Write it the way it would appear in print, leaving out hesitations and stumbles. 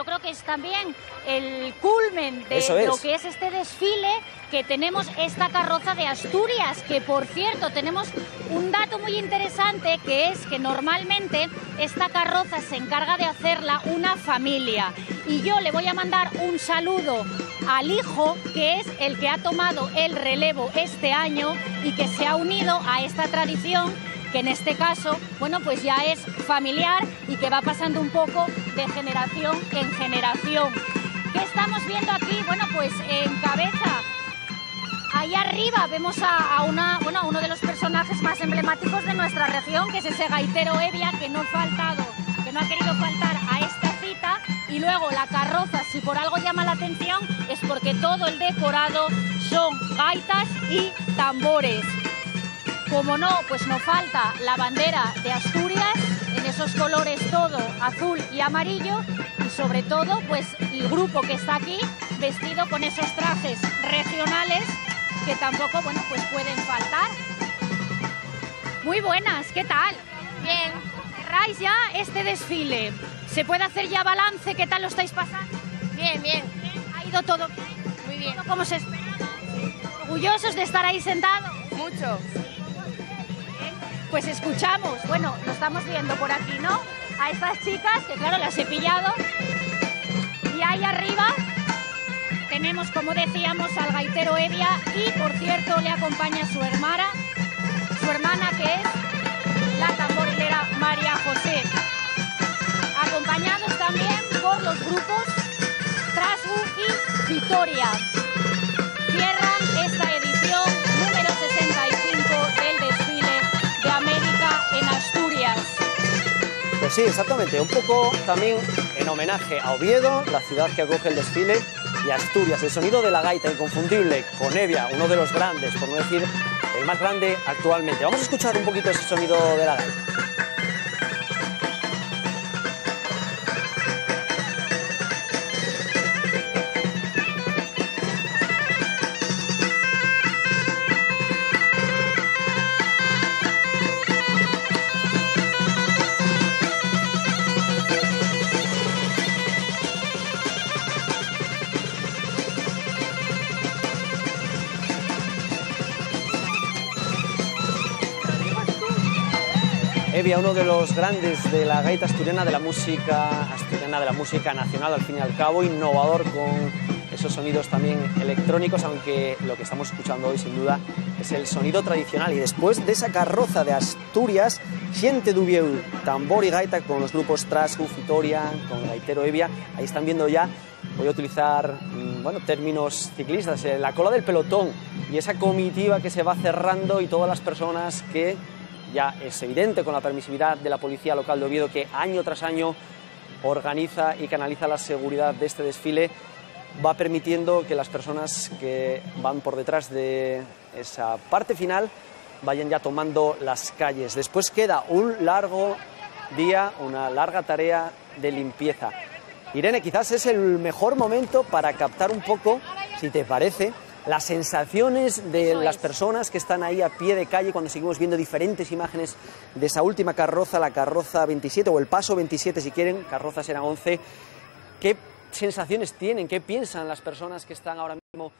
yo creo que es también el culmen de lo que es este desfile, que tenemos esta carroza de Asturias, que por cierto tenemos un dato muy interesante, que es que normalmente esta carroza se encarga de hacerla una familia. Y yo le voy a mandar un saludo al hijo, que es el que ha tomado el relevo este año y que se ha unido a esta tradición, que en este caso, bueno, pues ya es familiar y que va pasando un poco de generación en generación. ¿Qué estamos viendo aquí? Bueno, pues en cabeza, ahí arriba vemos a uno de los personajes más emblemáticos de nuestra región, que es ese gaitero Evia, que no ha querido faltar a esta cita. Y luego la carroza, si por algo llama la atención, es porque todo el decorado son gaitas y tambores. Como no, pues no falta la bandera de Asturias, en esos colores todo azul y amarillo, y sobre todo pues el grupo que está aquí vestido con esos trajes regionales que tampoco, bueno, pues pueden faltar. Muy buenas, ¿qué tal? Bien. ¿Cerráis ya este desfile? ¿Se puede hacer ya balance? ¿Qué tal lo estáis pasando? Bien, bien. ¿Ha ido todo bien? Muy bien. ¿Todo como se esperaba? ¿Orgullosos de estar ahí sentados? Mucho. Pues escuchamos, bueno, lo estamos viendo por aquí, ¿no? A estas chicas, que claro, las he pillado. Y ahí arriba tenemos, como decíamos, al gaitero Evia, y por cierto le acompaña su hermana que es la tamborilera María José. Acompañados también por los grupos Trasgu y Vitoria. Cierran esta edición número 65 del desfile de América en Asturias. Pues sí, exactamente, un poco también en homenaje a Oviedo, la ciudad que acoge el desfile, y Asturias, el sonido de la gaita inconfundible con Evia, uno de los grandes, por no decir el más grande actualmente. Vamos a escuchar un poquito ese sonido de la gaita. Evia, uno de los grandes de la gaita asturiana, de la música nacional, al fin y al cabo, innovador con esos sonidos también electrónicos, aunque lo que estamos escuchando hoy sin duda es el sonido tradicional. Y después de esa carroza de Asturias, Xente d'Uvieu, tambor y gaita con los grupos Trasgu, Vitoria, con gaitero Evia, ahí están viendo ya, voy a utilizar términos ciclistas, la cola del pelotón y esa comitiva que se va cerrando, y todas las personas que ya es evidente con la permisividad de la Policía Local de Oviedo, que año tras año organiza y canaliza la seguridad de este desfile, va permitiendo que las personas que van por detrás de esa parte final vayan ya tomando las calles. Después queda un largo día, una larga tarea de limpieza. Irene, quizás es el mejor momento para captar un poco, si te parece, las sensaciones de las personas que están ahí a pie de calle cuando seguimos viendo diferentes imágenes de esa última carroza, la carroza 27 o el paso 27 si quieren, carrozas eran 11. ¿Qué sensaciones tienen? ¿Qué piensan las personas que están ahora mismo